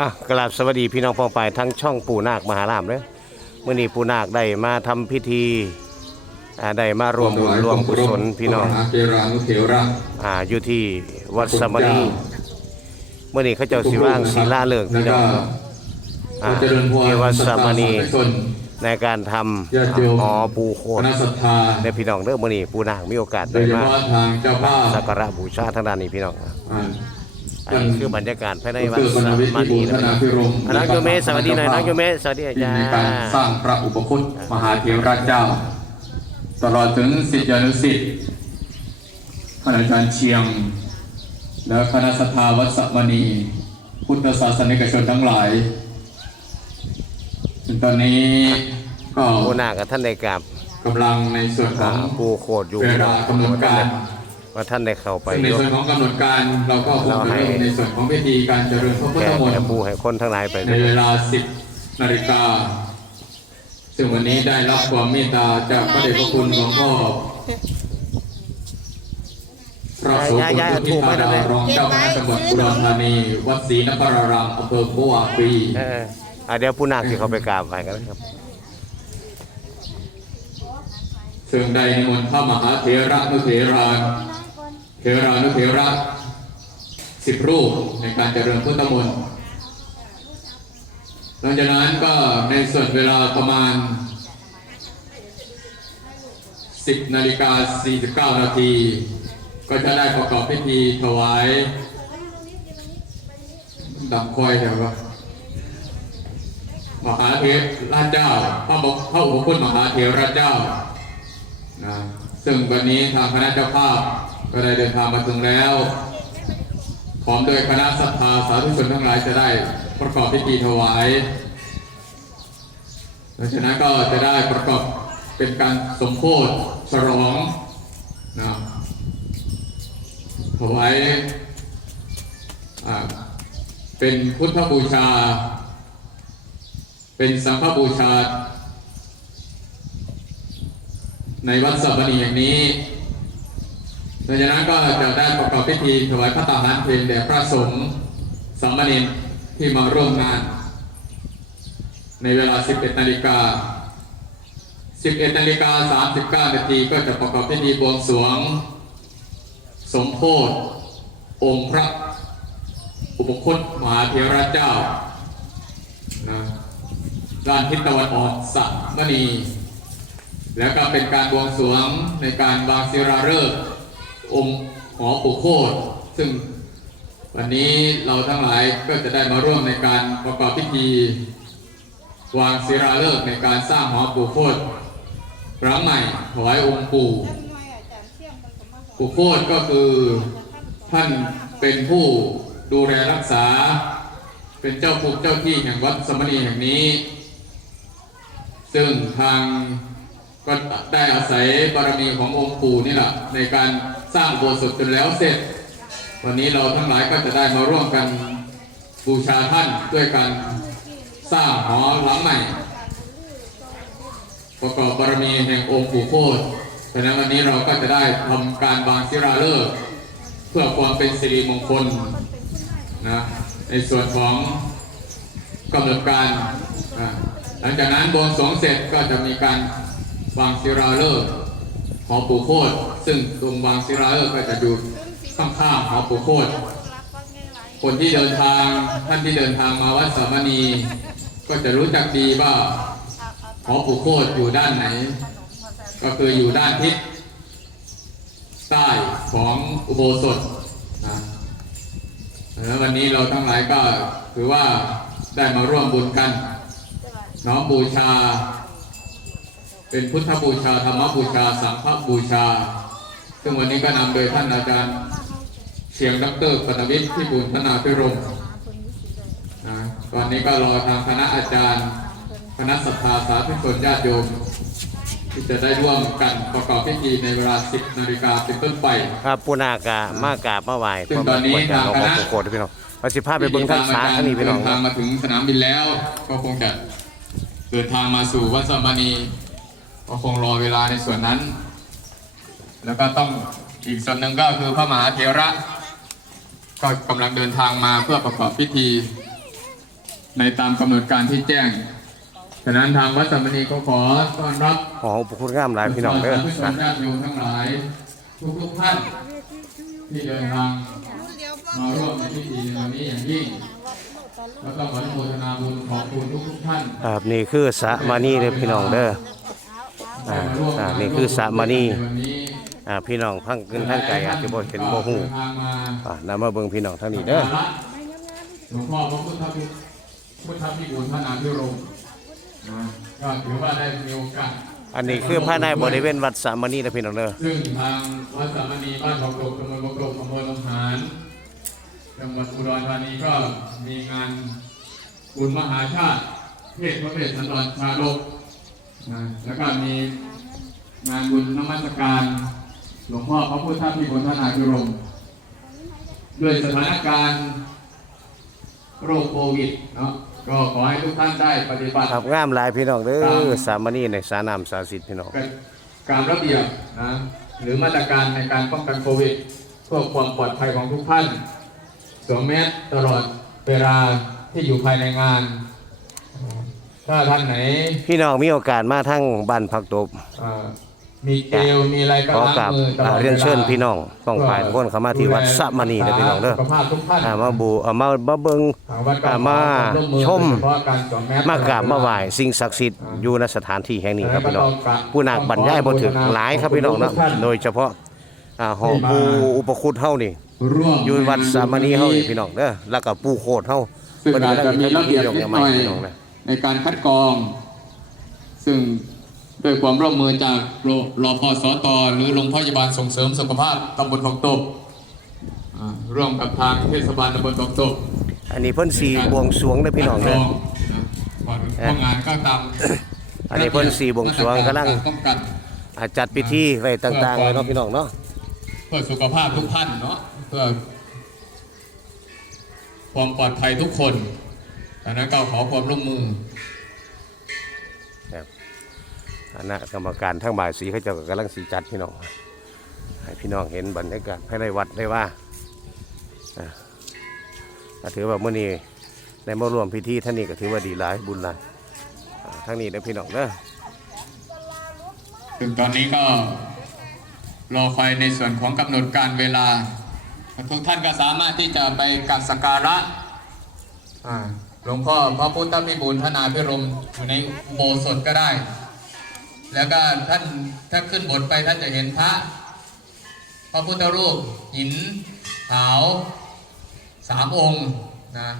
อะกราบสวัสดีพี่น้องปองปายทั้งช่องปู่นาคมหารามเลยเมื่อนี้ปู่นาคได้มาทำพิธีอ่าได้มารวมบุญรวมกุศลพี่น้องมหาเทรานุเถระอ่าอยู่ที่วัดสมณีเมื่อนี้เขาเจ้าสิว่างศิลาเลิกษ์พี่น้องอ่าเจริญพรที่วัดสมณีสัทธาสาธุชนในการทญาติโยมำหอปูโคคตรณะศรัทธาในพี่น้องเด้อมื่อนี้ปู่นาคมีโอกาสโดได้ยเฉมาพาะทางเจ้าภาพสักการะบูชาทางด้านนี้พี่น้อง อ่า อันนี้คือบรรยากาศภายในวัดดรสสนวิทย์มพิบูณีลนะธพี่น้องนาพิรมอะน้องโยเมสสวัสดีหน่อยน้องโยเมสสวัสดีอาที่จารในการสร้างย์พระอุปคุตมหาเถระเจ้า ตลอดถึงศิษยานุศิษย์คณาจารย์เชียง และคณะศรัทธาวัดสมณี พุทธศาสนิกชนทั้งหลายถึงตอนนี้ก็ปู่นาคกับท่านได้กราบกำลังในส่วนขอ่าองปูโคตรอยู่เวลากำหนดการ ว่าท่านได้เข้าไปซึ่งในยกส่วนของกำหนดการเราก็คงจะเริ่มในส่วนของพิธีการเจริญพระพุทแก่ธมนแก่ต์ปูให้คนทั้งหลายไปในเวลา 10นาฬิกาซึ่งวันนี้ได้รับความเมตตาจากพระเดชพระคุณหลวงพ่อพระโสพลพุทธิธารารองเจ้าคณะจังหวัดอุดรธานีวัดศรีนครารามอำเภอโควาปีเอออะเดี๋ยวผู้นาคที่เขาไปกราบไปกันนะครับซึ่งได้นิมนต์พระมหาเถระนุเถราเถรานุเถระสิบรูปในการเจริญพุทธมนต์หลังจากนั้นก็ในส่วนเวลาประมาณ 10นาฬิกา49 นาที ก็จะได้ประกอบพิธีถวายดับคอยแถวว่ามหาเถระเจ้าพระบพระอุปคุตมหาเถระเจ้า นะซึ่งวันนี้ทางคณะเจ้าภาพก็ได้เดินทางมาถึงแล้วพร้อมโดยคณะศรัทธาสาธุชนทั้งหลายจะได้ประกอบพิธีถวายหลังจากนั้นก็จะได้ประกอบเป็นการสมโภชฉลองนะถวายเป็นพุทธบูชา เป็นสังฆบูชา ในวัดสัปนีแห่างนี้หลังนั้นก็จะได้ประกอบพิธีถวายพระตาหารเพลงแด่พระสงฆ์สามเณรที่มาร่วมงาน ในเวลา 11 นาฬิกา 11 นาฬิกา 39 นาทีก็จะประกอบพิธีบวงสรวง สมโพธิองค์พระอุปคุตมหาเถระเจ้านะด้านทิศตะวันออกสัมณี แล้วก็เป็นการบวงสรวงในการวางศิลาฤกษ์องค์หอปู่โคตซึ่งวันนี้เราทั้งหลายก็จะได้มาร่วมในการประกอบพิธีวางศิลาฤกษ์ในการสร้างหอปู่โคตรหลังใหม่ถวายองค์ปู่ปู่โคตก็คือท่านเป็นผู้ดูแลรักษา เป็นเจ้าภูเจ้าที่แห่งวัดสมณีแห่งนี้ ซึ่งทาง ก็ได้อาศัยบารมีขององค์ปู่นี่แหละในการสร้างโบสถ์จนแล้วเสร็จ วันนี้เราทั้งหลายก็จะได้มาร่วมกันบูชาท่านด้วยการสร้างหอหลังใหม่ ประกอบบารมีแห่งองค์ปู่โคตรฉะนั้นวันนี้เราก็จะได้ทำการวางศิลาฤกษ์เพื่อความเป็นสิริมงคลนะในส่วนของกำหนดการ หลังจากนั้นบวงสรวงเสร็จก็จะมีการ วางศิลาฤกษ์หอปู่โคตรซึ่งตรงวางศิลาฤกษ์ก็จะอยู่ข้างๆหอปู่โคตรคนที่เดินทางท่านที่เดินทางมาวัดสามณีก็จะรู้จักดีว่าหอปู่โคตรอยู่ด้านไหน ก็คืออยู่ด้านทิศใต้ของอุโบสถนะแล้ววันนี้เราทั้งหลายก็ถือว่าได้มาร่วมบุญกัน น้อมบูชา เป็นพุทธบูชาธรรมบูชา สังฆบูชา ซึ่งวันนี้ก็นำโดยท่านอาจารย์เชียงดรปฐวิทย์ที่บุญธนาพิรมนะตอนนี้ก็รอทางคณะอาจารย์ คณะศรัทธาสาธุชนญาติโยม ที่จะได้ร่วมกันประกอบพิธีในเวลา 10นาฬิกาเป็นต้นไป ครับปูนากะมากราบมาไหว้ซึ่งตอนนี้พระทางหลวงคพ่อณะปูโคตรพี่น้องประสิทธิภาพไปเบิ่งทั้งสาทั้งนี้พี่น้องเดินทางมาถึงสนามบินแล้ว ก็คงจะเดินทางมาสู่วัดสมณี ก็คงรอเวลาในส่วนนั้น แล้วก็ต้องอีกส่วนหนึ่งก็คือพระมหาเถระ ก็กำลังเดินทางมาเพื่อประกอบพิธี ในตามกำหนดการที่แจ้งฉะนั้นทางวัดสัมมณีก็ขอต้อนรับหอพระคุณงามหลายพี่น้องเด้อผู้ชนะมญาติโยมทั้งหลายทุกทุกๆท่านที่เดินทางมาร่วมในพิธีในวันนี้อย่างยิ่งแล้วก็ขออนุโมทนาบุญขอบคุณทุกทุกๆท่านครับนี่คือสระมานีเด้อพี่น้องเด้อ อ่าอ่านี่คือสระมณีในวันนี้อ่าพี่น้องพังขึ้นทางไกลอาจจะบ่เห็นบ่ฮู้เดินทางมาอ่านำมาเบิ่งพี่น้องทางนี้เด้อหลวงพ่อพระพุทธพิพุทธพิบูลพระนามพิรมนะก็ถือว่าได้มีโอกาสอันนี้คือภายในบริเวณวัดสระมานีเด้อพี่น้องเด้อซึ่งทางวัดสามณีบ้านบอกกบตำบลบอกกบอำเภอลำหานจังหวัดอุดรธานีก็มีงานบุญมหาชาติเทศพระเวสสันดรชาลก นะแล้วก็มีงานบุญนมัสการ หลวงพ่อพระพุทธพิบูลพระนามพิรมด้วยสถานการณ์โรคโควิดเนาะก็ขอให้ทุกท่านได้ปฏิบัติครับงามหลายพี่น้องเด้อสระมานีในสระน้ำสาสิทธิ์พี่น้องการระเบียบนะหรือมาตรการในการป้องกันโควิดเพื่อความปลอดภัยของทุกท่านสวมแมสตลอดเวลาที่อยู่ภายในงาน ถ้าท่านไหนพี่น้องมีโอกาสมาทั้งบ้านพักตบเอ่อมีเจลมีอะไรก็ขอล้างกราบมือตลอ่าอดเรียนเชิญวลาพี่น้องต้องฝ่ายทุกคนเข้ามาที่วัดสระมานีเด้อพี่น้องเด้อสุขภาพทุกท่านอ่ามาบูอ่ามามาเบิ่งทางวัดก็อ่ามาขอควร่วอชมโดยเฉพาะการสวมแมสมากราบมาไหว้สิ่งศักดิ์สิทธิ์อยู่ในสถานที่แห่งนี้ครับพี่น้องผู้นักบรรยายบ่ถึงหลายครับพี่น้องเนาะโดยเฉพาะอ่าหอปู่อุปคุตเฮานี่ ร่วมอยู่วัดสามณีเฮานี่พี่น้องเด้อแล้วก็ปู่โคตรเฮาซึ่งอาจจะมีระเบียบพิ่นิดกำหลัน่งอย พี่น้องนะ ในการคัดกรอง ซึ่งด้วยความร่วมมือจากรรอพสตหรือโรงพยาบาลส่งเสริมสุขภาพตำบลของตกอ่าร่วมกับทางเทศบาลตำบลของตกอันนี้เพิ่นสีบวงสรวงเด้อพี่น้องคัดกรเด้อนะก่อนเข้างานก็ตามอันนี้เพิ่นสีบวงสรวงกำลังป้องกันอ่าจัดพิธีไว้ต่างๆเลยเนาะพี่น้องเนาะเพื่อสุขภาพทุกท่านเนาะเพื่อความปลอดภัยทุกคน ดังนั้นก็ขอความร่วมมือคณะกรรมการทั้งบ่ายสีเขาเจ้าก็กำลังสีจัดพี่น้องให้พี่น้องเห็นบรรยากาศภายในวัดได้ว่าอ่าก็ถือว่ามื้อนี้ได้มาร่วมพิธีท่านนี้ก็ถือว่าดีหลายบุญหลายอ่าทั้งนี้เด้อพี่น้องเด้อถึงตอนนี้ก็รอคอยในส่วนของกำหนดการเวลาทุกท่านก็สามารถที่จะไปกราบสักการะอ่าห ลวงพ่อพระพุทธพิบูลธนาพิรมอยู่ในอุโบสถก็ได้ แล้วก็ท่านถ้าขึ้นบนไปท่านจะเห็นพระ พระพุทธรูปหินขาวสามองค์นะ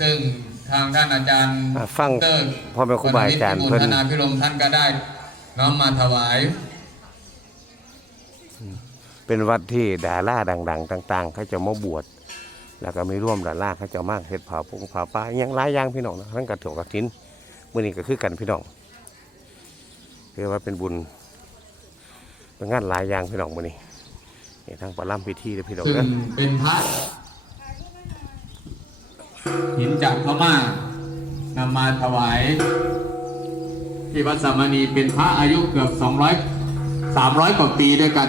ซึ่งทางท่านอาจารย์อ่าฟังดรพ่อแม่ครูบาอาจารย์วเพิ่นธนาพิรมท่านก็ได้น้อมมาถวาย เป็นวัดที่ดาราดัง ๆ ต่าง ๆเขาจะมาบวช แล้วก็มีร่วมดาราเขาจะมากเฮ็ดผาปงผาป้าอหยังหลายอย่างพี่น้องนะทั้งกระถกกระถินมื้อนี้ก็คือกันพี่น้องคือว่าเป็นบุญเป็นงานหลายอย่างพี่น้องมื้อนี้นี่ทั้งประลัมพิธีเด้อพี่น้องซึ่งเด้อเป็นพระหินจากพม่านำมาถวาย ที่วัดสามณีเป็นพระอายุเกือบ 200 300 กว่าปีด้วยกัน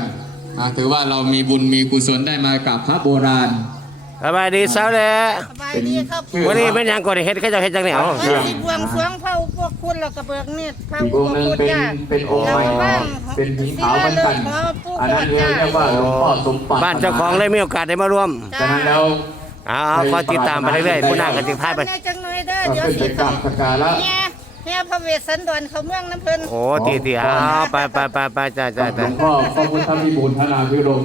นะถือว่าเรามีบุญมีกุศลได้มากับพระโบราณ สบายดีเช้าเด้อสบายดีครับเป็นวันนี้เป็นหยังก่อนเฮ็ดเขาเจะเฮ็ดจังได๋เอาวันสิบวงสรวงพระอุปคุณแล้วก็เบิกเนตรพระอีกอุองปค์หนึ่งคุณเป็นจ้าเป็นองค์ใหม่บ้างเป็นหินขาวเหมือนกันศิลาฤกษ์ขอปู่อันนั้นก่เรียกว่าหลวงพ่อสมปัตบ้านเจ้าของเลยมีโอกาสได้มาร่วมจากนั้นแล้วเอาเอาคอยติดตามไปเรื่อยๆผู้น่าก็จึงพายไปแน่จังหน่อยเด้อก็เดี๋ยวขึ้นไปสิกราบสักการะเนี่ยเนี่ยพระเวสสันดรเขาเมืองน้ำเพิ่นโอ้ตีตีเอาไปไปไปไปจ้าจ้ากับหลจ้าวงพ่อพระพุทธพิบูลธนาพิรม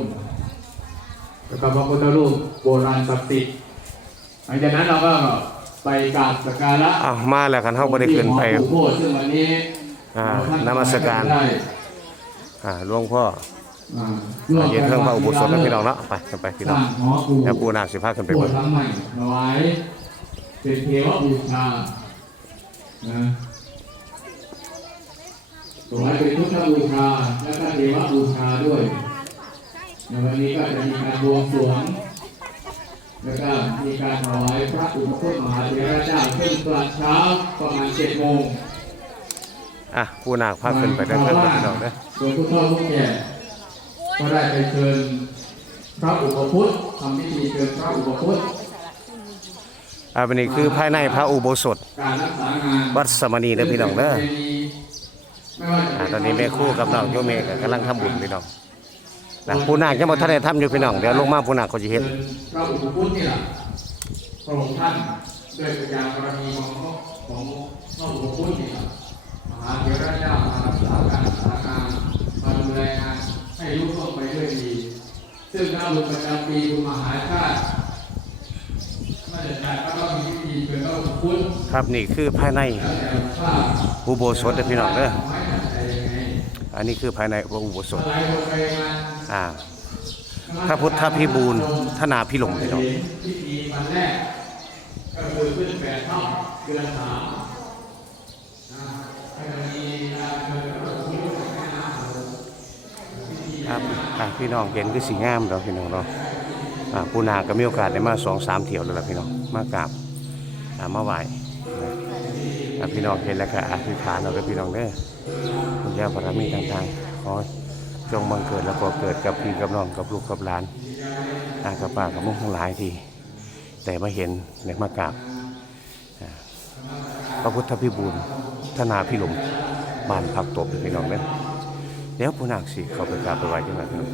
แล้วก็พระพุทธรูปโบราณศักดิ์สิทธิ์หลังจากนั้นเราก็ไปกราบสักการะอ้าวมาแล้วกันเฮาบ่ได้ขึ้นไปที่หอปู่โพธิ์ซึ่งวันนี้อ่าท่นมัสการได้อ่าหลวงพ่ออ่าอ่าเย็นเครื่องพระอุโบสถนะพี่น้องเนาะไปกันไปพี่สน้อร้างงหอปู่เดี๋ยวปู่นาคสิพาขึ้นไปโบเบิ่สงถ์หลังใหม่ถวายเป็นเทวบูชานะถวายเป็นพุทธบูชาและก็เทวบูชาด้วยใน วันนี้ก็จะมีการบวงสรวง แล้วก็มีการถวายพระอุปคุตมหาเถระเจ้าขึ้นตอนเช้าประมาณเจ็ดโมงอะปู่นาคพาขึ้นไปได้เพิ่นพี่น้องเด้อส่วนผู้เฒ่าผู้แก่ก็ได้ไปเชิญพระอุปคุตทำพิธีเชิญพระอุปคุตอ่าวันนี้คือภายในพระอุโบสถ การรักษางานวัดสมณีเด้อพี่น้องเด้อ ไม่ว่าจะอ่าตอนนี้แม่ครู่กับน้องโยเมก็กำลังทำบุญพี่น้อง นะผู้นาคยังบ่ทันได้ทำอยู่พี่น้องเดี๋ยวลงมาผู้นาคก็สิเฮ็ดเชิญพระอุปคุตนี่แหละพระองค์ท่านด้วยปัญญาบารมีของพระของพระอุปคุตนี่แหละมหาเถรเจ้ามารักษาการรักษางานมาดูแลงานให้รุ่งเรืองไปด้วยดี ซึ่งพระบุญประจำปีบุญมหาชาติมาจัดการก็ต้องมีพิธีเป็นพระอุปคุตครับนี่คือภายในแล้วแต่ว่าอุโบสถเด้อพี่น้องเด้อ อันนี้คือภายในพระอุโบสถอ่าพระพุทธพิบูลธนาพิลมพี่น้องพิธีวันแรกก็คือขึ้นแปดค่ำเดือนสามนะให้มันมีการเชิญพระอุปคุตจากแม่น้ำโขงครับอ่าพี่น้องเห็นคือสีงามเราพี่น้องเนาอ่าปูนาก็มีโอกาสได้มาสองสามเที่ยวแล้วล่ะพี่น้องมากราบอ่มาไหว้ นะอ่าพี่น้องเห็นแล้วก็อธิษฐานเราเด้อพี่น้องเด้อคุณย่าบารมีต่างๆขอจงบังเกิดแล้วก็เกิดกับพี่กับน้องกับลูกกับหลานอากับป้ากับมุกทั้งหลายที่แต่มาเห็นในมากราบพระพุทธพิบูลธนาพิลมบ้านพักตบพี่น้องเด้อเดี๋ยวผู้นางสิเขาไปกราบไปไหว้ที่ไหนพี่น้อง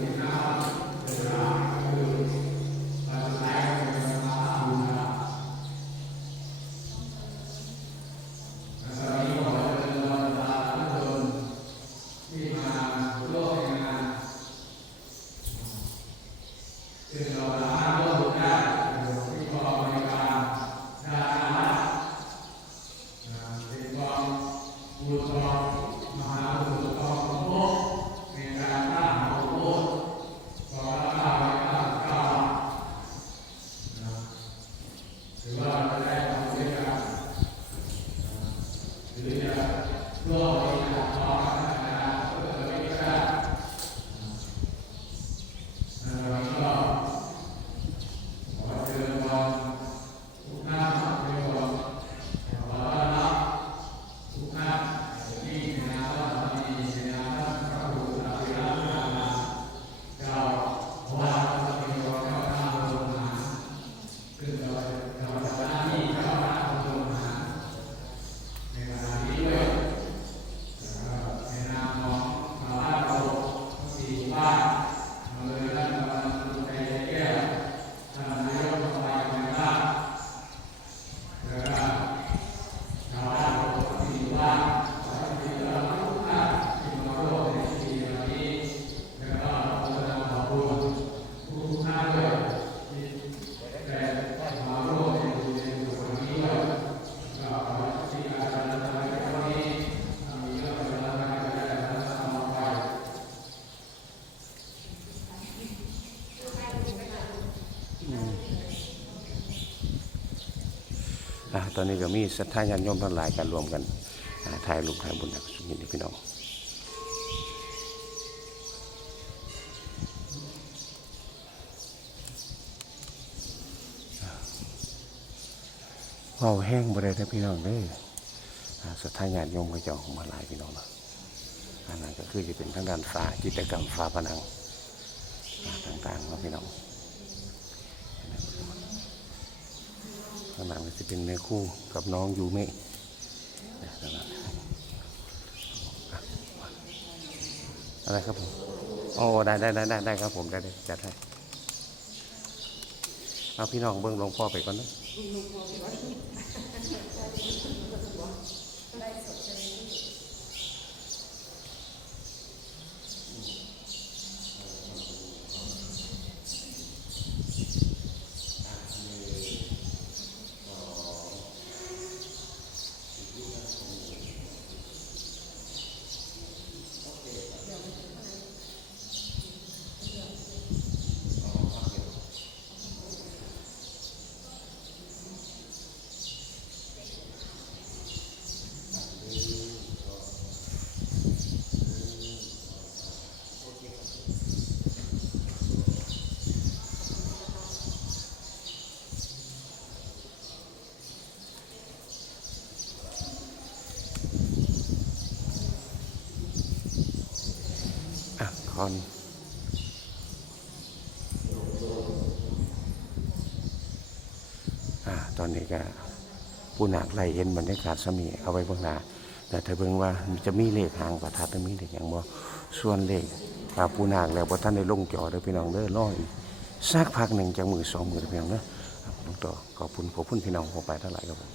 ตอนนี้ก็มีศรัทธาญาติโยมทั้งหลายกันรวมกันถ่ายรูปถ่ายบุญจากสุขินพี่น้องเว้าแห้งบ่ได้แต่พี่น้องเด้ออ่าศรัทธาญาติโยมก็จะออกมาหลายพี่น้องเนาะอันนั้นก็คือจะเป็นทางด้านฝากิจกรรมฝาผนังต่างๆเนาะพี่น้องางหลังก็จะเป็นแม่คู่กับน้องยูเมะอะไรครับผมโอ้ได้ได้ได้ได้ได้ครับผมได้ได้จัดให้เอาพี่น้องเบิ้งหลวงพ่อไปก่อนนะอะคอน รตอนนี้ก็ผู้หนักไล่เห็นบรรยากาศสมีเอาไว้เบื้องหน้าแต่ถ้าเบิ่งว่าจะมีเลขหางประทัดจะมีเลขอย่างบ่ส่วนเลขปาผู้หนักแล้วว่าท่านได้ลงจอเด้อพี่น้องเด้อรออีกสักพักหนึ่งจากมือสองมือพี่น้องเด้อน้องต่อขอบคุณขอบคุณพี่น้องผมไปเท่าไหร่ครั